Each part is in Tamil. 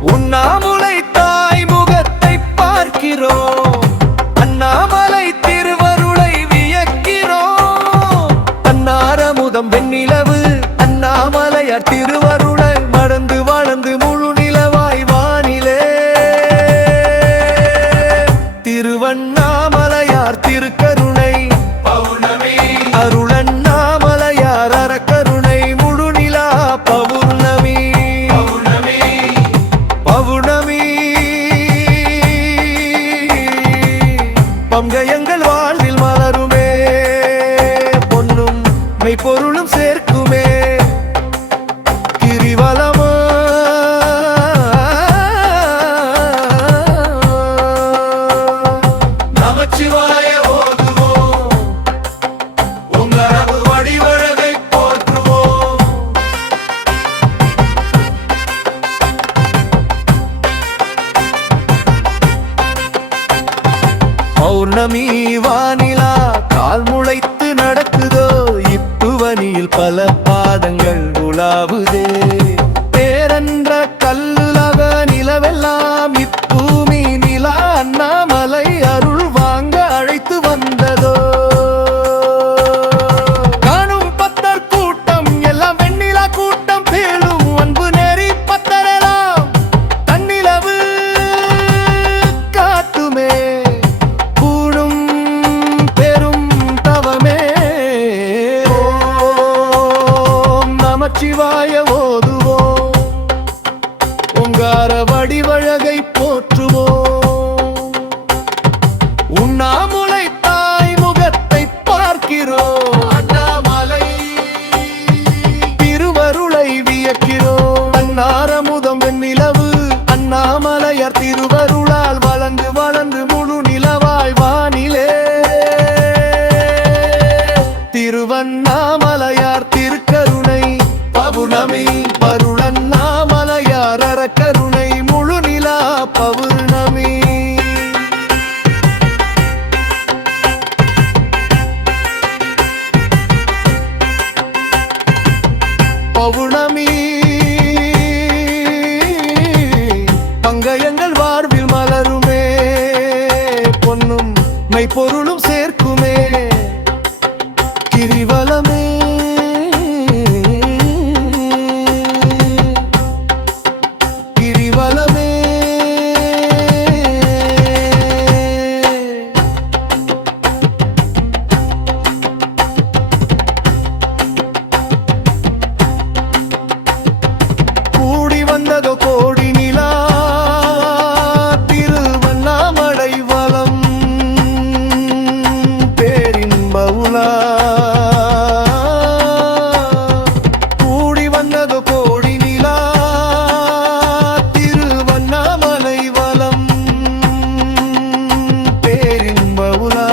உண்ணாமுலை தாய் முகத்தை பார்க்கிறோம், அண்ணாமலை திருவருளை வியக்கிறோம். அன்னாரமுதம் வெண்ணிலவு அண்ணாமலையார் திருவருளை மறந்து வாழ்ந்து முழு நிலவாய் வானிலே. திருவண்ணாமலையார் திருக்கருணை பௌர்ணமி, அருளண்ணாமலையார் அறக்கருணை முழு நிலா பௌர்ணமி. பௌர்ணமி பங்கயங்கள் வாழ்வில் மலருமே, பொன்னும் மெய்ப்பொருளும் சேர்க்குமே. கிரிவலமா நமச்சிவாய ஓதுவோம், உங்கள் வடிவழகை போற்றுவோம். பௌர்ணமி வானிலா கால் முளைத்து நடக்குதோ, இப்புவனியில் பல பாதங்கள் உலாவுதே. பேரன்ற கல்லுலக நிலவெல்லாம் இப்பூமி நிலா அண்ணாமலை அருள் வாங்க அழைத்து வந்ததோ. காணும் பத்தர் கூட்டம் எல்லாம் வெண்ணிலா கூட்டம், பேலும் அன்பு நெறி பத்தரெல்லாம் தன்னிலவு காட்டுமே. கூடும் பெரும் தவமே, ஓம் நமச்சிவாய ஓதுவோம், உங்கார வடிவழகை போற்றுவோம். உண்ணாமுலை தாய் முகத்தை பார்க்கிறோம், அண்ணாமலை திருவருளை வியக்கிறோம். அன்னாரமுதம் வெண்ணிலவு அண்ணாமலையார் திருவருளால் வளர்ந்து வளர்ந்து முழு நிலவாய் வானிலே. திருவண்ணாமலையார் திருக்கருணை பௌர்ணமி, அருளண்ணாமலையார் அறக்கருணை முழு நிலா பௌர்ணமி. பௌர்ணமி பங்கயங்கள் வாழ்வில் மலருமே, பொன்னும் மெய்ப்பொருளும் சேர்க்குமே. கிரிவலமே கிரிவலமே கூடி வந்ததோ கோடி நிலா, திருவண்ணாமலை வலம் பேரின்ப உலா. கூடி வந்ததோ கோடி நிலா, திருவண்ணாமலை வலம் பேரின்ப உலா.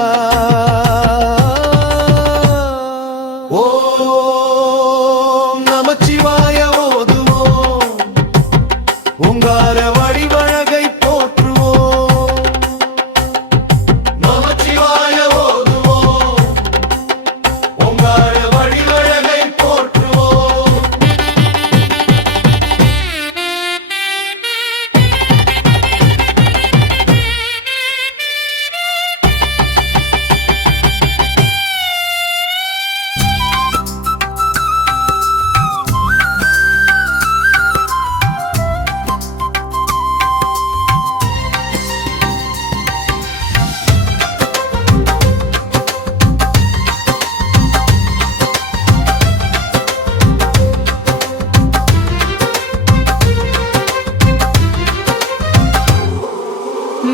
ஓம் நமச்சிவாய ஓதுவோம், உங்கார வடிவழகை போற்றுவோம். நமச்சிவாய ஓதுவோம், உங்கார வடிவழகை போற்றுவோம்.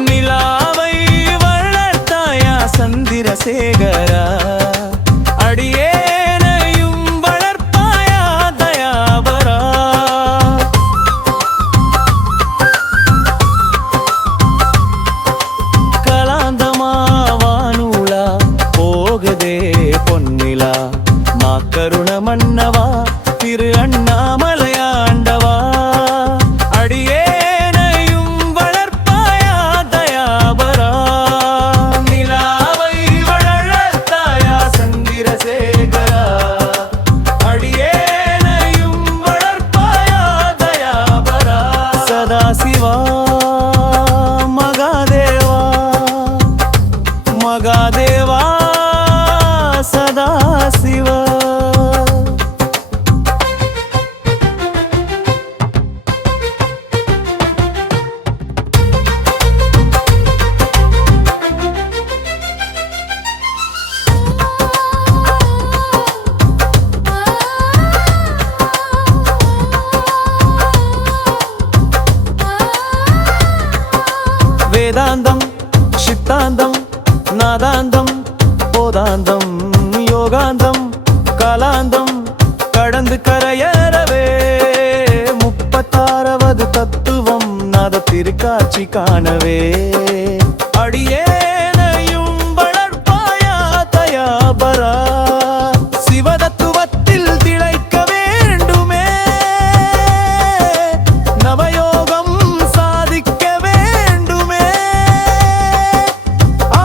நிலாவை வளர்த்தாயா சந்திரசேகரா, அடியேனையும் வளர்ப்பாயா தயாபரா. கலாந்தமா வானூலா போகுதே பொன்னிலா, மாக்கருண மன்னவா திரு அண்ணாமலையாண்டவா. அடியேனையும் வளர்ப்பாயா தயாபரா, நிலாவை வளர சதாசிவா மகாதேவா மகாதேவா சதாசிவா வேதாந்தம் சித்தாந்தம் நாதாந்தம் போதாந்தம் யோகாந்தம் காலாந்தம் கடந்து கரையறவே 36வது தத்துவம் நாதத்திற்காட்சி காணவே அடியேனையும் வளர்ப்பாயா தயாபரா சிவதத்துவத்தில் திளைக்க வேண்டுமே நவயோகம் சாதிக்க வேண்டுமே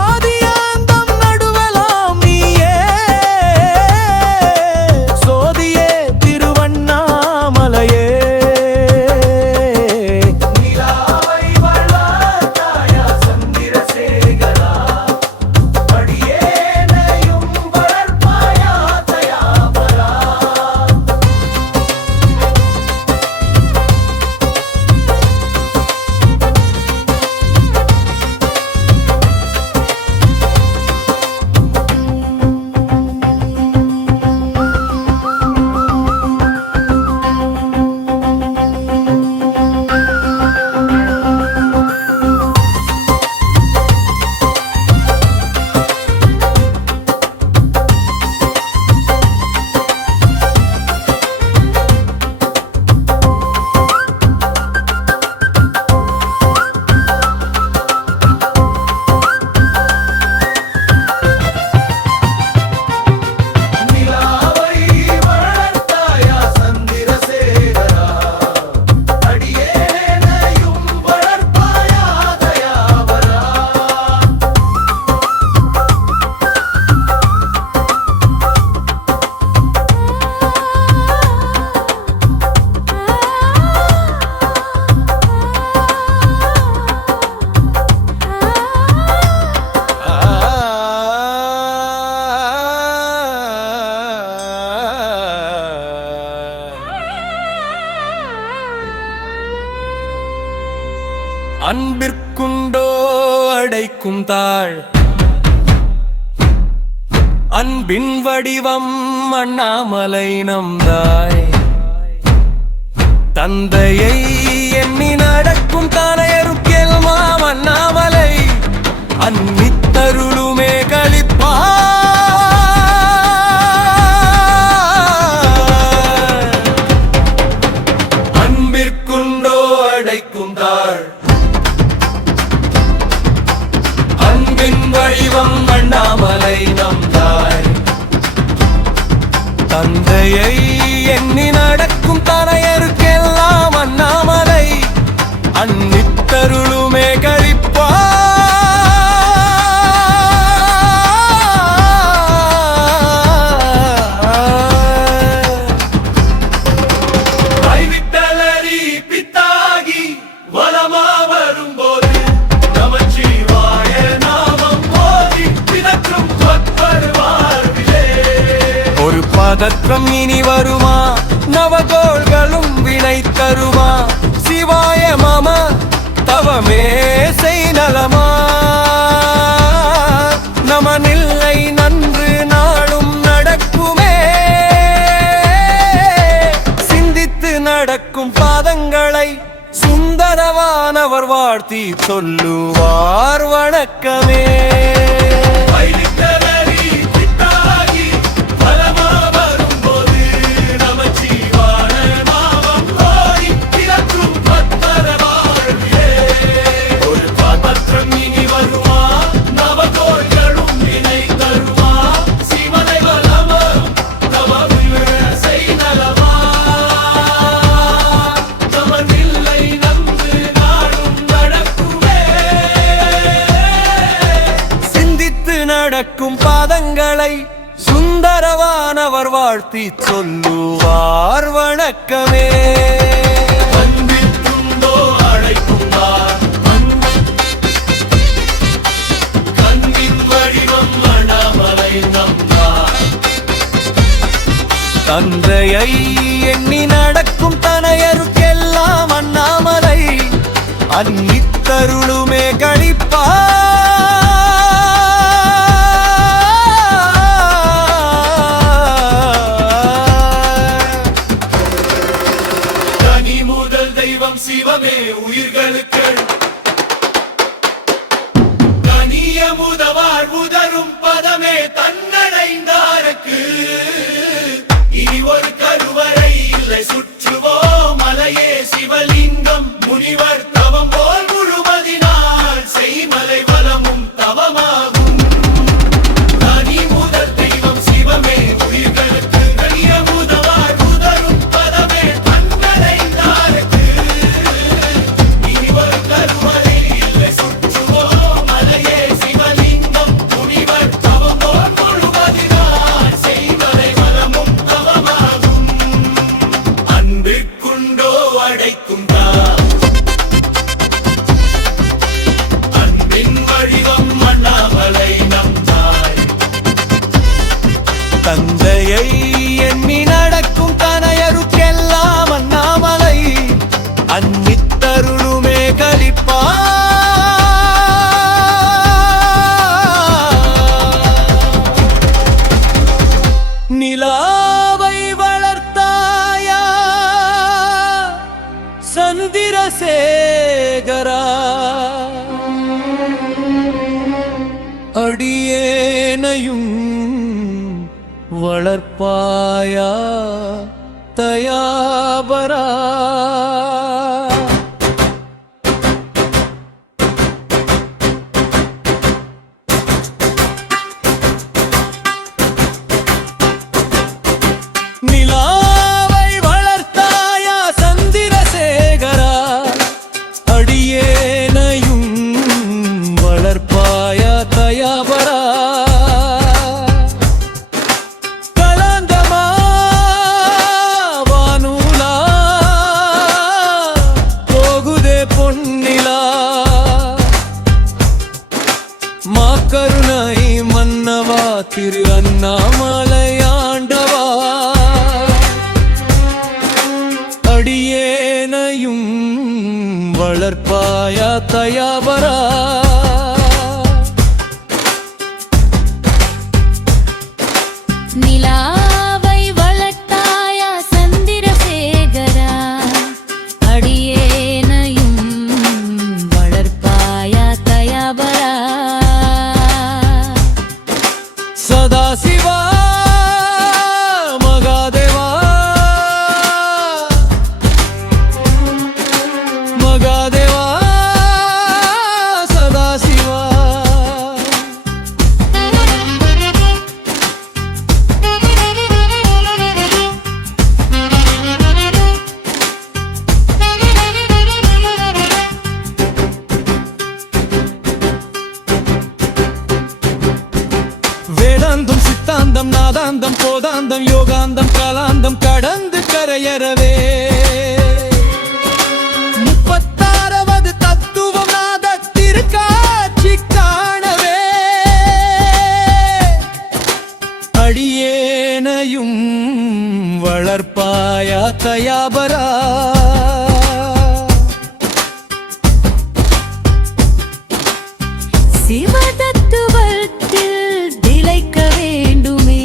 ஆதியாந்தம் நடுவலாம் நீயே சோதியே திருவண்ணாமலையே நிலாவை வளர்த்தாயா சந்திரசேகரா அடியேனையும் வளர்ப்பாயா தயாபரா நிலாவை வளர்த்தாயா சந்திரசேகரா அடியேனையும் வளர்ப்பாயா தயாபரா அன்பிற்குண்டோ அடைக்கும் தாழ் அன்பின் வடிவம் அண்ணாமலை நம்தாய் தந்தையை எண்ணி நடக்கும் தானையருக்கெல்லாம் அண்ணாமலை அன்னித்தருளுமே கழிப்பா அன்பிற்குண்டோ அடைக்கும் தாழ் அன்பின் வடிவம் அண்ணாமலை நம்தாய் தந்தையை எண்ணி நடக்கும் தனையருக்கெல்லாம் அண்ணாமலை அன்னித்தருளுமே கழிப்பா கைவிட்டலறி பித்தாகி வலமா வரும்போது நமச்சிவாய நாமம் போதி தினற்றும் வருவார்விலே ஒரு பதற்றம் இனி வருமா நவகோள்களும் வினை தருமா சிவாய மம தவமே செய் நலமா நமனில்லை நன்று நாளும் நடக்குமே சிந்தித்து நடக்கும் பாதங்களை சுந்தரவானவர் வாழ்த்தி சொல்லுவார் வணக்கமே நடக்கும் பாதங்களை சுந்தரவானவர் வாழ்த்தி சொல்லுவார் வணக்கமே. அன்பிற்குண்டோ தந்தையை எண்ணி நடக்கும் தனையருக்கெல்லாம் அண்ணாமலை அன்னித்தருளுமே கழிப்பா. தனி முதல் தெய்வம் சிவமே உயிர்களுக்கு தனிய முதவார் உதரும் பதமே தன்னடைந்தாருக்கு. இனி ஒரு கருவறை இல்லை சுற்றுவோ மலையே சிவலிங்கம் முனிவர் தவம் போல் முழுவதினால் செய்மலை வலமும் தவமாகும். தனி முதல் தெய்வம் சிவமே உயிர்களுக்கு தனிய முதவார் உதரும் பதமே தன்னடைந்தாருக்கு. இனி ஒரு கருவறை இல்லை சுற்றுவோ மலையே சிவலிங்கம் முனிவர் தவம் போல் முழுவதினால் செய்மலை வலமும் தவமாகும். அன்பிற்குண்டோ அடைக்கும் அன்பின் வடிவம் அண்ணாமலை நம் தாய். தந்தையை எண்ணி நடக்கும் தனையருக்கெல்லாம் அண்ணாமலை அன்னித்தருளுமே கழிப்பா. நிலாவை வளர்த்தாயா சந்திரசேகரா அடியேனையும் வளர்ப்பாயா தயாபரா. நிலாவை வளர்த்தாயா சந்திரசேகரா அடியேனையும் வளர்ப்பாயா தயாபரா. கலந்தமா வானூலா போகுதே பொன்னிலா மாக்கருணை மன்னவா திரு அண்ணாமலையாண்டவா அடியேனையும் வளர்ப்பாயா தயாபரா. நிலாவை வளர்த்தாயா சந்திரசேகரா அடியேனையும் வளர்ப்பாயா தயாபரா. சதாசிவா மகாதேவா மகாதேவா சதாசிவா. வேதாந்தம் சித்தாந்தம் நாதாந்தம் போதாந்தம் யோகாந்தம் காலாந்தம் கடந்து கரையறவே 36வது தத்துவம் நாதத்திற்காட்சி காணவே அடியேனையும் வளர்ப்பாயா தயாபரா. சிவதத்துவத்தில் திளைக்க வேண்டுமே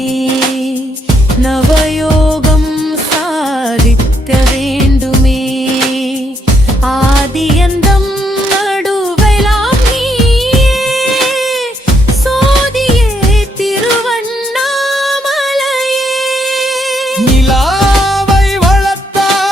நவயோகம் சாதிக்க வேண்டுமே ஆதியந்தம் நடுவெல்லாம் நீயே சோதியே திருவண்ணாமலையே. நிலாவை வளர்த்தாயா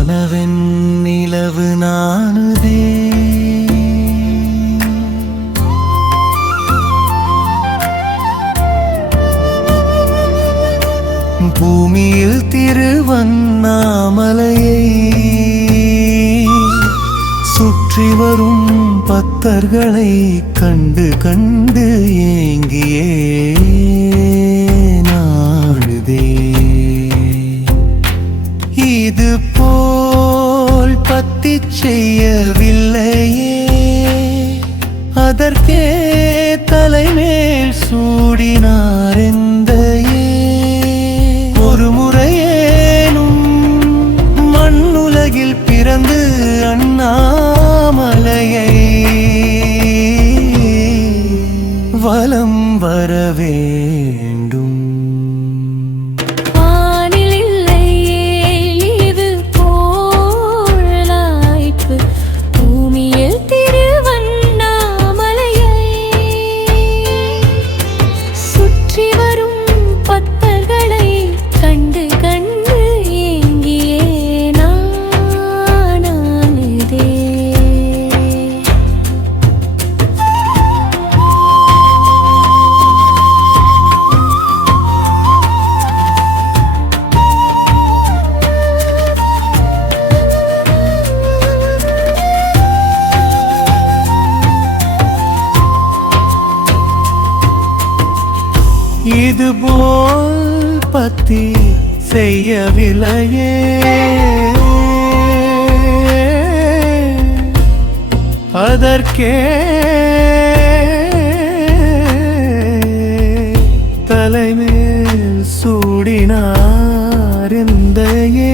வானவென் நிலவு நானுதே பூமியில் திருவண்ணாமலையை சுற்றி வரும் பக்தர்களை கண்டு கண்டு ஏங்கியே நாடுதே இது போல் பத்தி செய்யவில்லையே அதற்கே தலைமேல் சூடினார் எந்தையே ஒரு முறையேனும் மண்ணுலகில் பிறந்து அண்ணாமலையை வலம் வர வேண்டும் இதுபோல் பத்தி செய்யவில்லையே அதற்கே தலைமேல் சூடினார் எந்தையே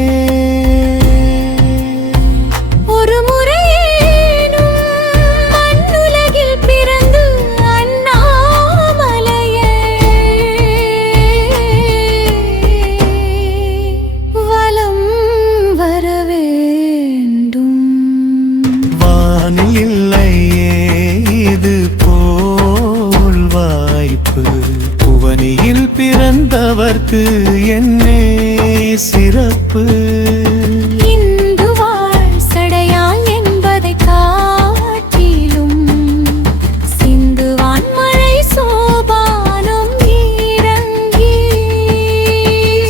இல்லையே இது போல் வாய்ப்பு புவனியில் பிறந்தவர்க்கு என்னே சிறப்பு இந்து வாழ் சடையான் என்பதை காட்டிலும் சிந்துவான் மழை சோபானம் இறங்கி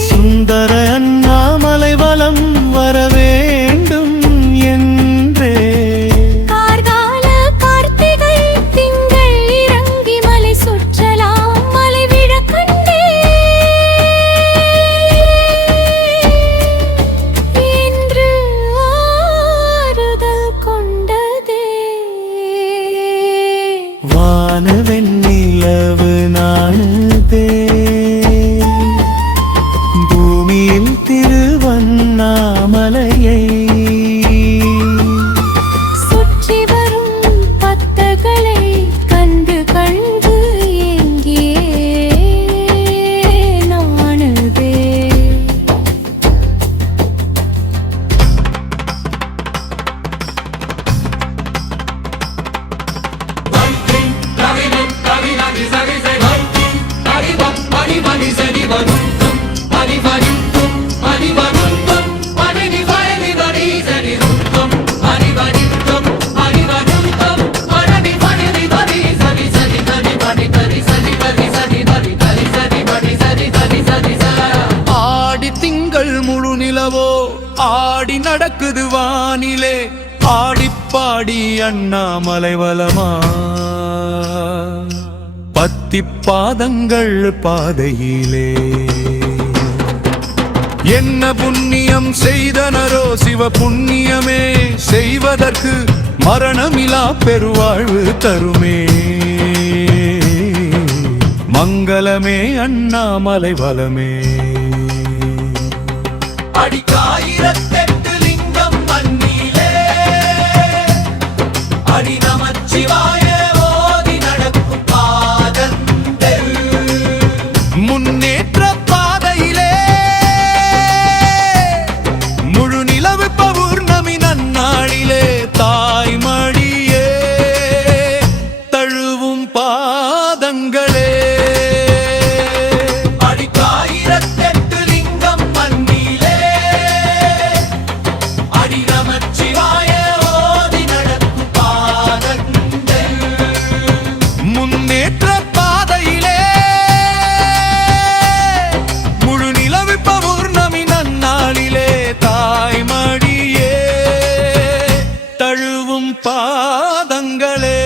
சுந்தர அண்ணாமலை வலம் வர வேண்டும் வெண்ணிலவு நானுதே பூமியில் திருவண்ணாமலையை சுற்றி வரும் பக்தர்களை கண்டு கண்டு எங்கே நானுதே ஆடி திங்கள் முழு நிலவோ ஆடி நடக்குது வானிலே ஆடிப்பாடி அண்ணாமலை வலமா பத்தி பாதங்கள் பாதையிலே என்ன புண்ணியம் செய்தனரோ சிவ புண்ணியமே செய்வதற்கு மரணமிலா பெருவாழ்வு தருமே மங்களமே அண்ணாமலை வலமே அடிக்காயிரத்தெட்டு லிங்கம் மண்ணிலே அடி நமச்சிவாய ஓதி நடக்கும் பாதங்கள் முன்னேற்ற பாதையிலே முழு நிலவு பௌர்ணமி நன்னாளிலே தாய்மடியே தழுவும் பாதங்களே அடி நமச்சிவாய ஓதி நடக்கும் பாதங்கள் முன்னேற்ற பாதையிலே முழு நிலவு பௌர்ணமி நன்னாளிலே தாய்மடியே தழுவும் பாதங்களே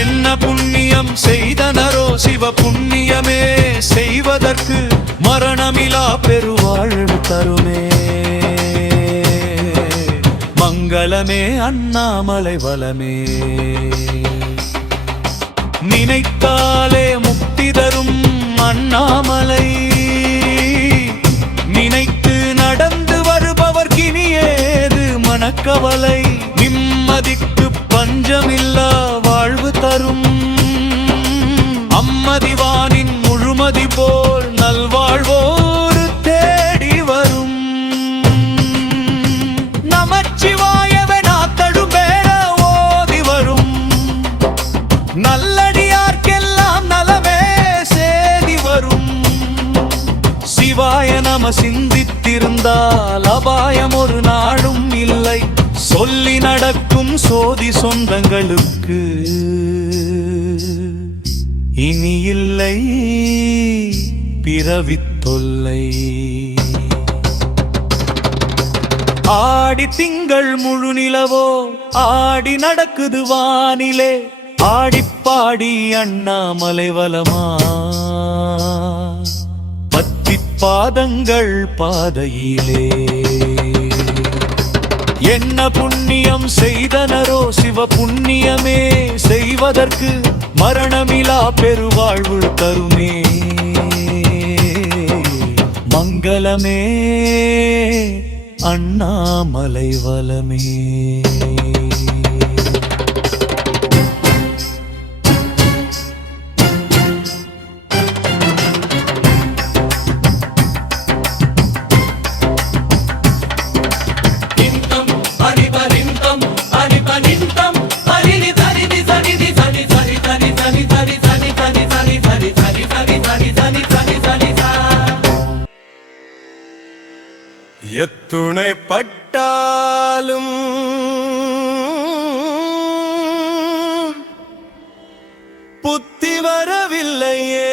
என்ன புண்ணியம் செய்தனரோ சிவ புண்ணியமே செய்வதற்கு மரணமிலா பெருவாழ்வு தருமே மங்களமே அண்ணாமலை வலமே நினைத்தாலே முக்தி தரும் அண்ணாமலை நினைத்து நடந்து வருபவர் கினியேது மனக்கவலை நிம்மதிக்கு பஞ்சமில்லா வாழ்வு தரும் அம்மதிவானின் முழுமதி போல் நல்வாழ்வோரு தேடி வரும் நமச்சிவாயவே நாத்தடும் பேர ஓதி வரும் நல்லடியார்க்கெல்லாம் நலமே சேதி வரும் சிவாய நம சிந்தித்திருந்தால் அபாயம் ஒரு நாளும் இல்லை சொல்லி நடக்கும் சோதி சொந்தங்களுக்கு இனி இல்லை பிறவித் தொல்லை ஆடி திங்கள் முழு நிலவோ ஆடி நடக்குது வானிலே ஆடிப்பாடி அண்ணாமலை வலமா பத்தி பாதங்கள் பாதையிலே என்ன புண்ணியம் செய்தனரோ சிவ புண்ணியமே செய்வதற்கு மரணமிலா பெருவாழ்வு தருமே மங்களமே அண்ணாமலை வலமே எத்துணை பட்டாலும் புத்தி வரவில்லையே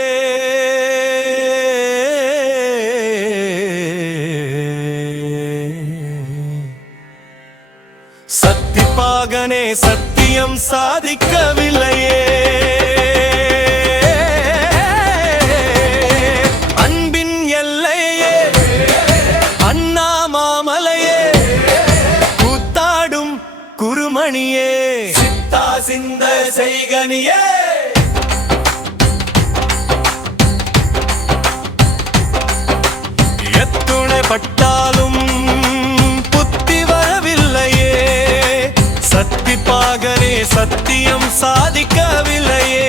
சத்திபாகனே சத்தியம் சாதிக்கவில்லையே குருமணியே சித்தா சிந்த செய்கனியே எத்துணை பட்டாலும் புத்தி வரவில்லையே சத்திபாகனே சத்தியம் சாதிக்கவில்லையே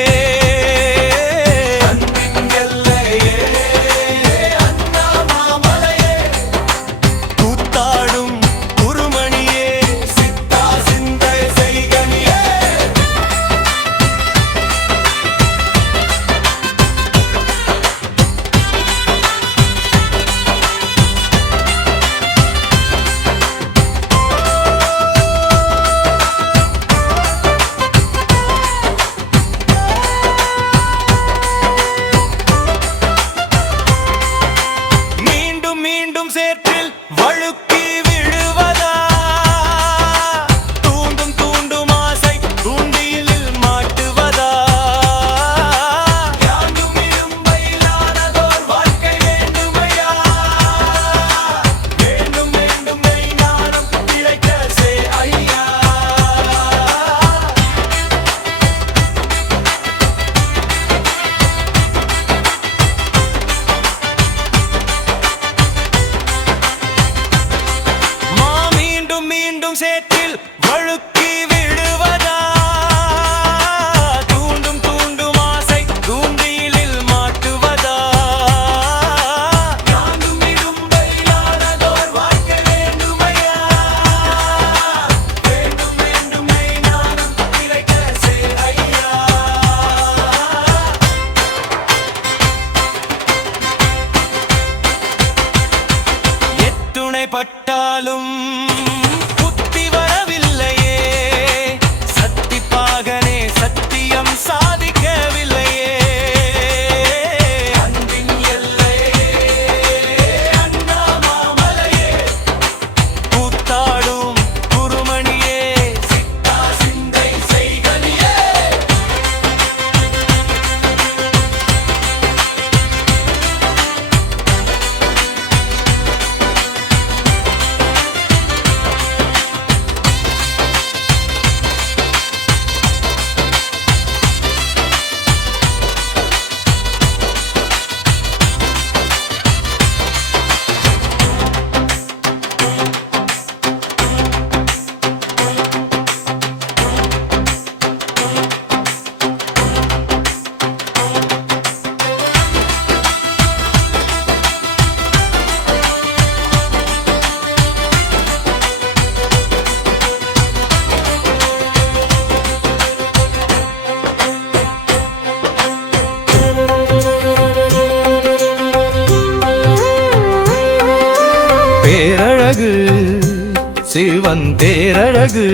சிவன் தேரழகு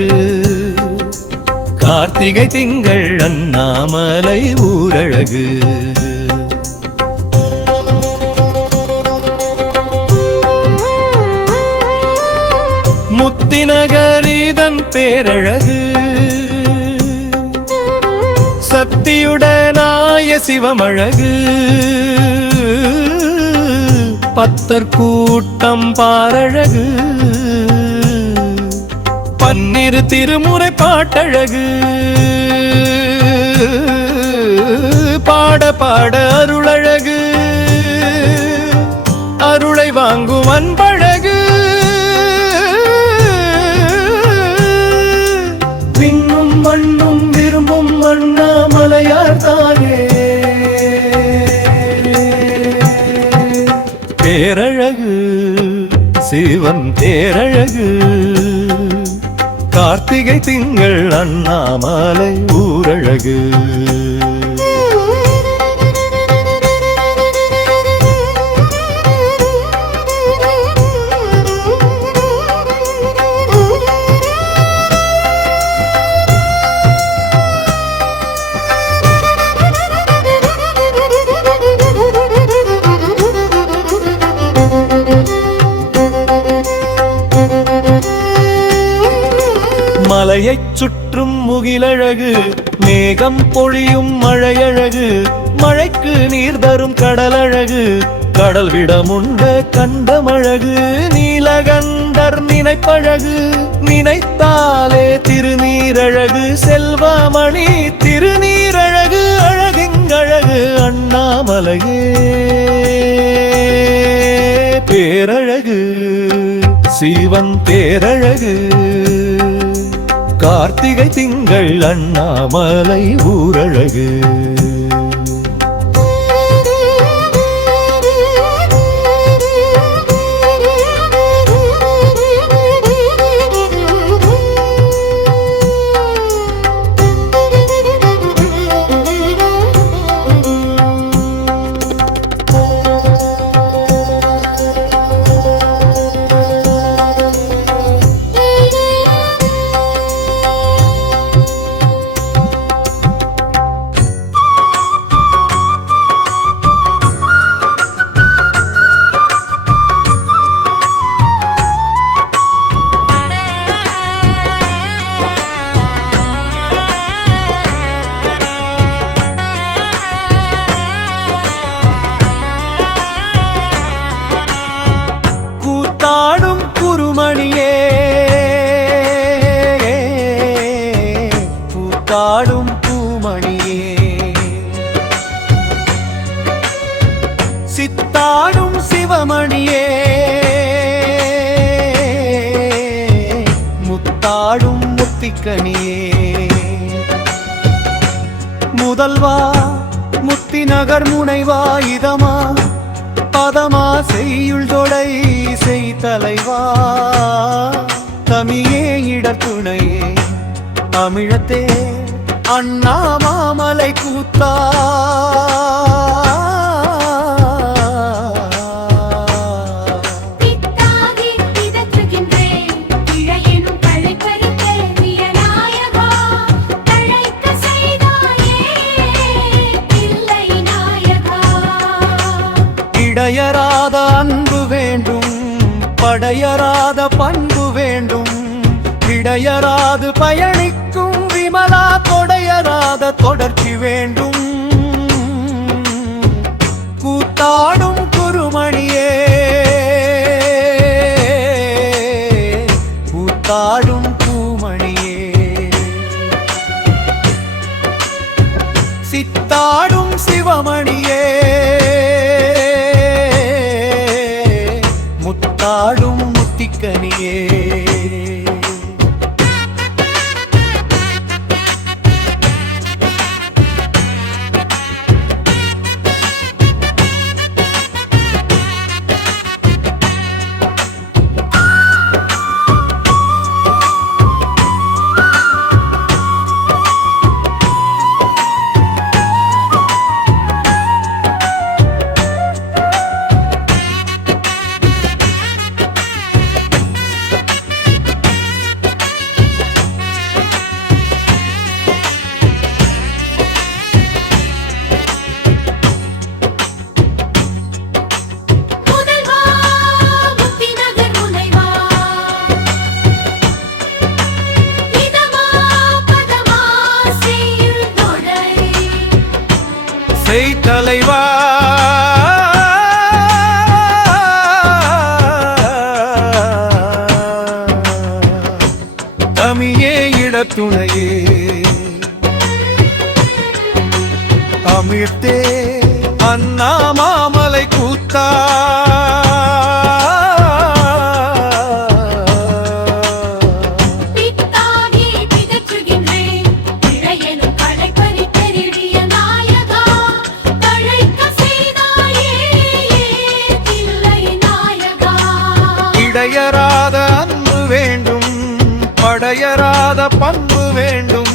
கார்த்திகை திங்கள் அண்ணாமலை ஊரழகு முத்திநகரீதன் பேரழகு சக்தியுடனாய சிவமழகு பத்தர் கூட்டம் பாரழகு பன்னிரு திருமுறை பாட்டழகு பாட பாட அருளழகு அருளை வாங்கும் அன்பழகு விண்ணும் மண்ணும் விரும்பும் அண்ணாமலையார் தானே பேரழகு சிவன் தேரழகு கார்த்திகை திங்கள் அண்ணாமலை ஊரழகு மலையைச் சுற்றும் முகிலழகு மேகம் பொழியும் மழையழகு மழைக்கு நீர் தரும் கடலழகு கடல் விடமுண்ட கண்டமழகு நீலகண்டர் நினைப்பழகு நினைத்தாலே திருநீரழகு செல்வமணி திருநீரழகு அழகிங்கழகு அண்ணாமலையே பேரழகு சிவன் பேரழகு கார்த்திகை திங்கள் அண்ணாமலை ஊரழகு காடும் பூமணியே சித்தாடும் சிவமணியே முத்தாடும் முத்திக்கனியே முதல்வா முத்திநகர் முனைவா இதமா பதமா செய்யுள் தொடை செய் தலைவா தமியே இடத்துணையே தமிழத்தே அண்ணாமாமலை கூத்தா இடையராத அன்பு வேண்டும் படையராத பண்பு வேண்டும் இடையராது பயணிக்கும் விமலா கொடையராத தொடர்ச்சி வேண்டும் கூத்தாடும் குருமணியே கூத்தாடும் பூமணியே சித்தாடும் சிவமணியே முத்தாடும் முத்திக்கனியே தலைவா தமியே இடத்துணையே அமிர்தே அண்ணாமாமலை கூத்தா பித்தாகி பிதற்றுகின்றேன் இறையனும் களைப்பறி பெருடிய நாயகா தழைக்க செய்தாயே தில்லை நாயகா இடையராத அன்பு வேண்டும் படையராத பண்பு வேண்டும்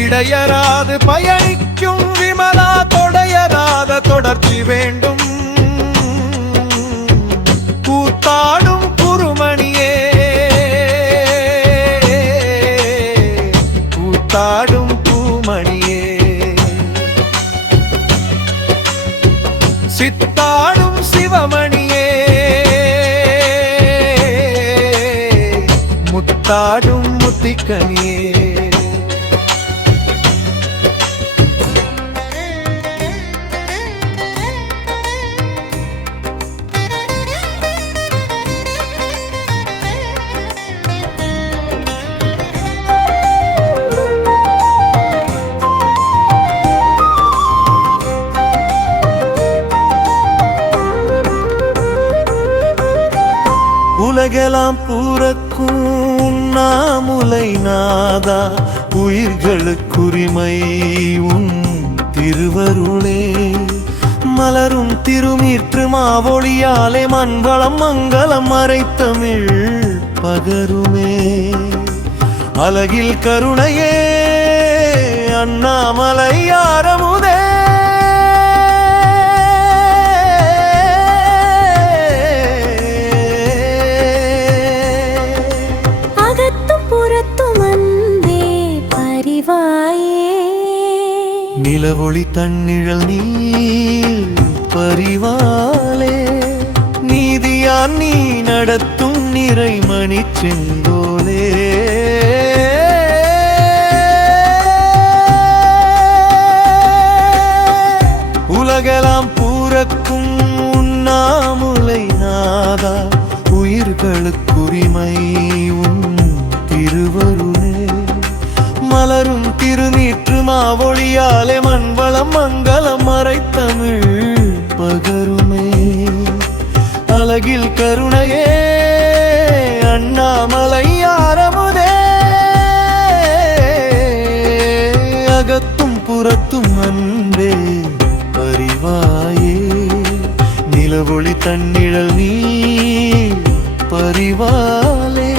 இடையராது பயணிக்கும் விமலா தொடையராத தொடர்ச்சி வேண்டும் கூத்தாடும் குருமணியே கூத்தாடும் பூமணியே சித்தாடும் சிவமணியே முத்தாடும் முத்திக்கனியே உலகெல்லாம் பூரக்கும் உண்ணாமுலை நாதா உயிர்களுக்குரிமை உன் திருவருளே மலரும் திருநீற்று மாவொழியாலே மண்வளம் மங்களம் மறைத்தமிழ் பகருமே அழகில் கருணையே அண்ணாமலை ஆரமுதே நிலவொளி தன்னிழல் நீ பரிவாலே நீதியான் நீ நடத்தும் நிறைமணி செங்கோலே உலகெல்லாம் பூரக்கும் உண்ணாமுலை நாதா உயிர்களுக்குரிமை உன் திருவருளே மலரும் திருநீற்று மாவொழியாலே மண்வளம் மங்களம் மறைத்தமிழ் பகருமே அழகில் கருணையே அண்ணாமலை ஆரமுதே அகத்தும் புறத்தும் அன்பே பரிவாயே நிலவொளி தன்னிழல் நீ பரிவாலே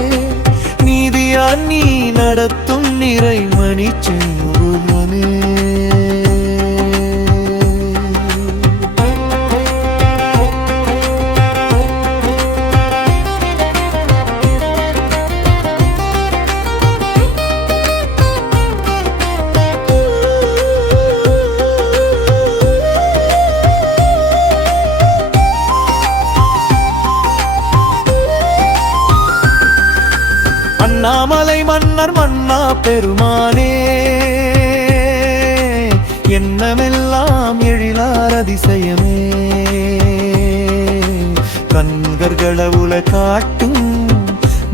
நீதியான் நீ நடத்தும் நிறைமணி செங்குமனே அண்ணாமலை மன்னர் மன்னா பெருமானே எண்ணமெல்லாம் எழிலார் அதிசயமே கண்கர்களவுல காட்டும்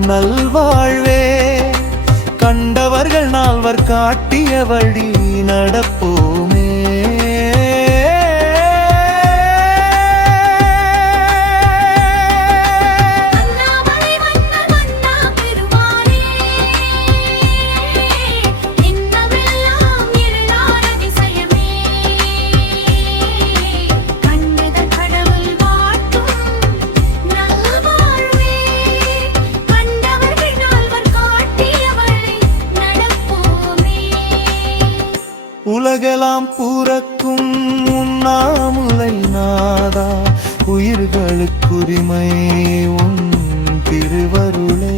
நல்வாழ்வே கண்டவர்கள் நால்வர் காட்டிய வழி நடப்போமே உலகெல்லாம் பூரக்கும் உண்ணாமுலை நாதா உயிர்களுக்குரிமை உன் திருவருளே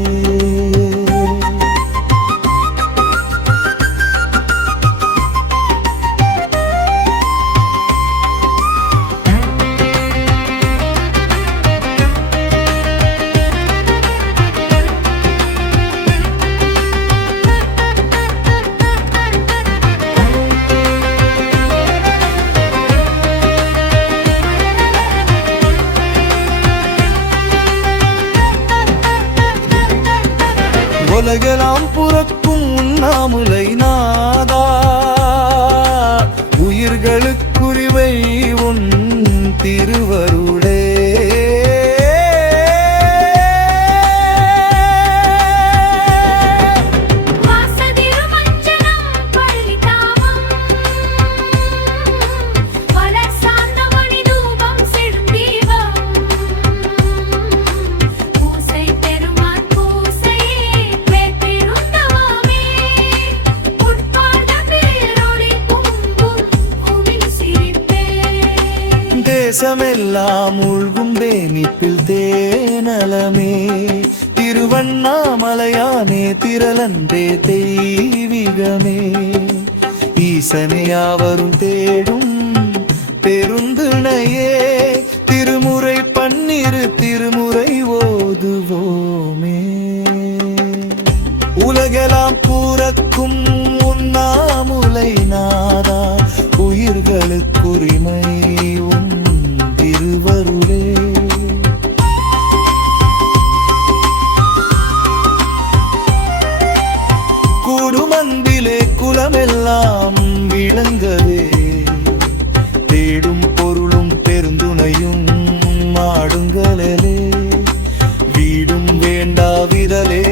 உலகெல்லாம் புறக்கும் உண்ணாமுலை நாதா உயிர்களுக்குரிமை உன் திருவருளே தேசமெல்லாம் உள்கும் தேனிப்பில் தேனலமே திருவண்ணாமலையானே திரளன்றே தெய்வீகமே ஈசனை யாவரும் தேடும் பெருந்துணையே திருமுறை பன்னிரு திருமுறை ஓதுவோமே உலகெல்லாம் பூரக்கும் உண்ணாமுலை நாதா உயிர்களுக்குரிமை உன் திருவருளே கூடுமந்திலே குலமெல்லாம் விளங்கவே தேடும் பொருளும் பெருந்துணையும் மாடுங்களே வீடும் வேண்டா விரலே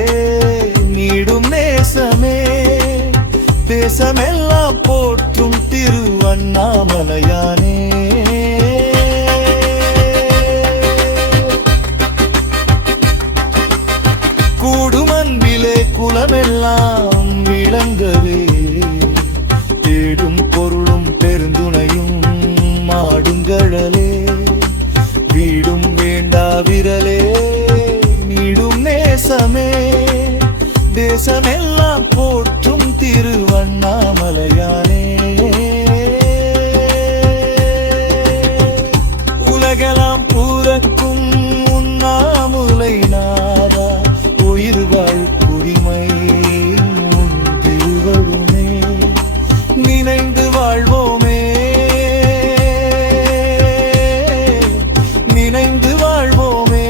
நீடும் நேசமே தேசமெல்லாம் போற்றும் திருவண்ணாமலையானே கூடுமன்பிலே குலமெல்லாம் விளங்கவே தேடும் பொருளும் பெருந்துணையும் மாடுங்களே வீடும் வேண்டா விரலே நீடும் நேசமே தேசமெல்லாம் போற்றும் திருவண்ணாமலையானே உலகெல்லாம் பூரக்கும் உண்ணாமுலை நாதா உயிர் வாழ்க்குரிமை உன் திருவருளே நினைந்து வாழ்வோமே நினைந்து வாழ்வோமே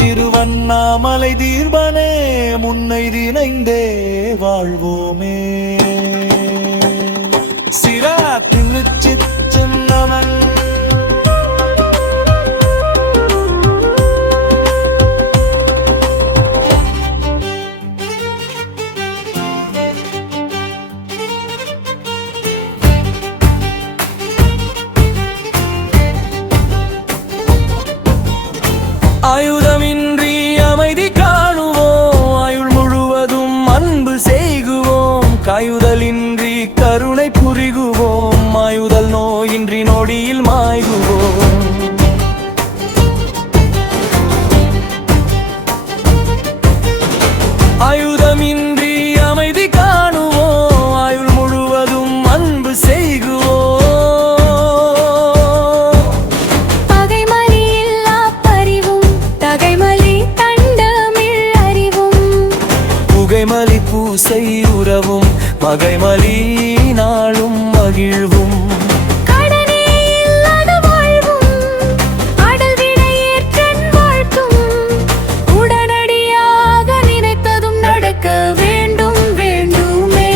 திருவண்ணாமலை தீர்வனே முன்னை நினைந்தே வாழ்வோமே சிராத்தின் சின்னமன் ஆயுதமின்றி அமைதி காணுவோம் ஆயுள் முழுவதும் அன்பு செய்குவோம் காயுதலின்றி கருணை புரிகுவோம் மாயுதல் நோயின்றி நொடியில் மாய்குவோம் ஆயுதமின்றி அமைதி காணுவோம் ஆயுள் முழுவதும் அன்பு செய்குவோம் புகைமலி பூசை உறவும் மகைமலி நாளும் மகிழ்வும் உடனடியாக நினைத்ததும் நடக்க வேண்டும் வேண்டுமே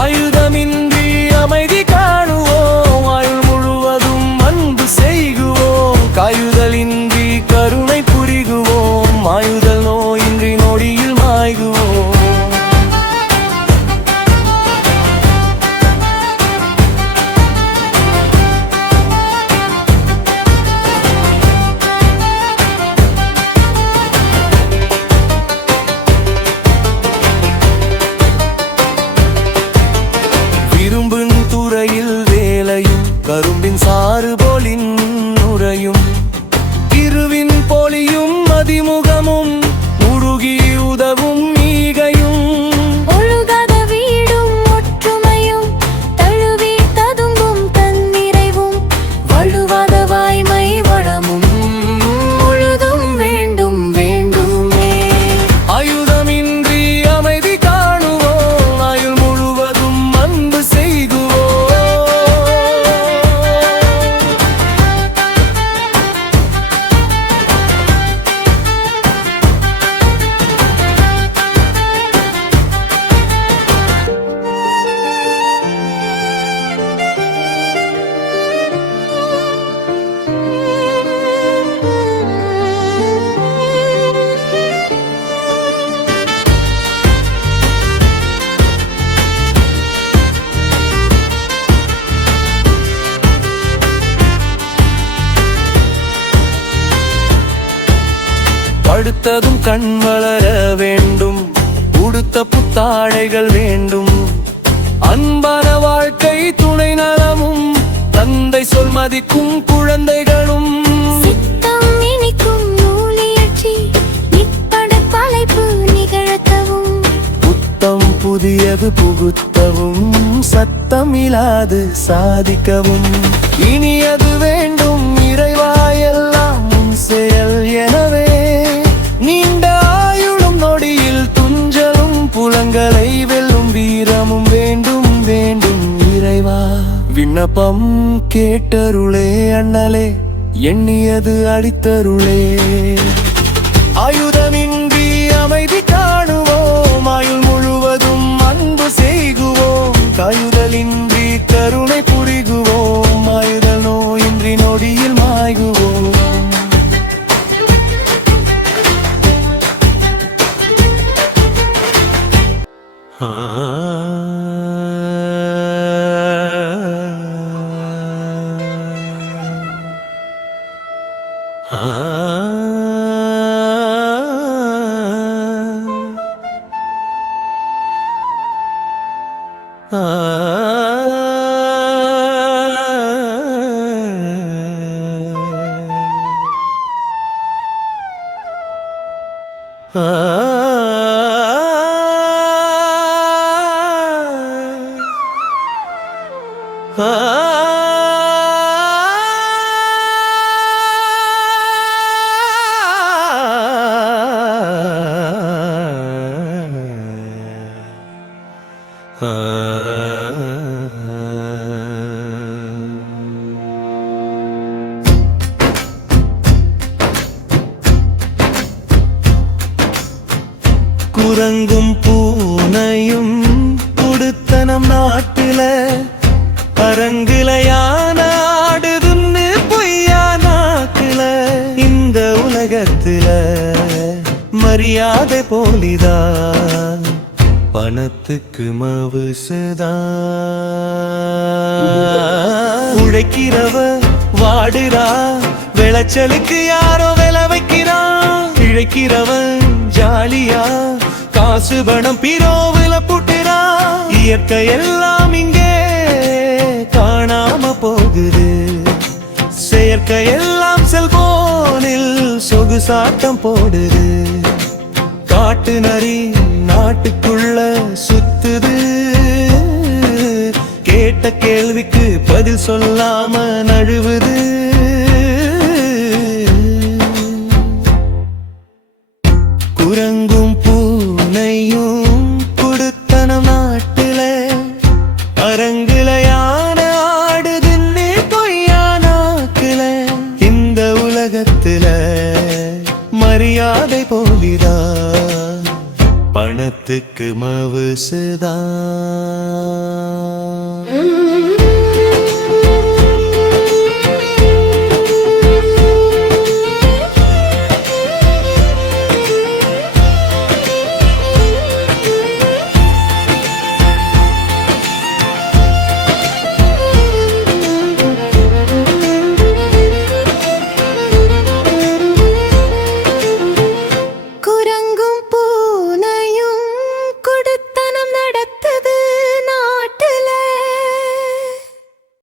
ஆயுதமின்றி அமைதி காணுவோம் ஆயுள் முழுவதும் அன்பு செய்குவோம் காயுதலின்றி கருணை புரிகுவோம் ஆயுதல் நோயின்றி நொடியில் மாய்குவோம் கொடுத்ததும் கண் வளர வேண்டும், உடுத்த புத்தாடைகள் வேண்டும், அன்பான வாழ்க்கை துணை நலமும், தந்தை சொல் மதிக்கும் குழந்தைகளும். சித்தம் இனிக்கும் நூலியற்றி நிற்பட பழைப்பு நிகழ்த்தவும், புத்தம் புதியது புகுத்தவும், சத்தம் இல்லாது சாதிக்கவும். இனியது வேண்டும் இறைவா எல்லாம் உன் செயல் எனவே, நீண்ட ஆயுளும் நொடியில் துஞ்சலும் புலங்களை வெல்லும் வீரமும் வேண்டும் வேண்டும் இறைவா. விண்ணப்பம் கேட்டருளே அண்ணலே, எண்ணியது அளித்தருளே. ஆயுதமின்றி அமைதி காணுவோம், ஆயுள் முழுவதும் அன்பு செய்குவோம், காயுதலின்றி கருணை புரிகுவோம், ஆயுதல் நோயின்றி நொடியில் மாய்குவோம். குரங்கும் பூனையும் குடுத்தனம் நாட்டுல, அரங்குலையான ஆடுதுன்னு பொய்யா நாக்குல. இந்த உலகத்துல மரியாதை போலிதான், பணத்துக்கு மவுசுதான். உழைக்கிறவ வாடுறா, விளைச்சலுக்கு யாரோ விலை வைக்கிறான். இழைக்கிறவன் ஜாலியா காசு பணம் பீரோவில புட்டுறா. இயற்கை எல்லாம் இங்கே காணாம போகுது, செயற்கை எல்லாம் செல்போனில் சொகுசாட்டம் போடுது. காட்டு நரி நாட்டுக்குள்ள சுத்துது, கேட்ட கேள்விக்கு பதில் சொல்லாம நழுவுது. குரங்கும் பூனையும் குடுத்தனம் நாட்டுல, அரங்குலையான ஆடுதுன்னே பொய்யா நாக்குல. இந்த உலகத்துல மரியாதை போலிதான், பணத்துக்கு மவுசுதான்.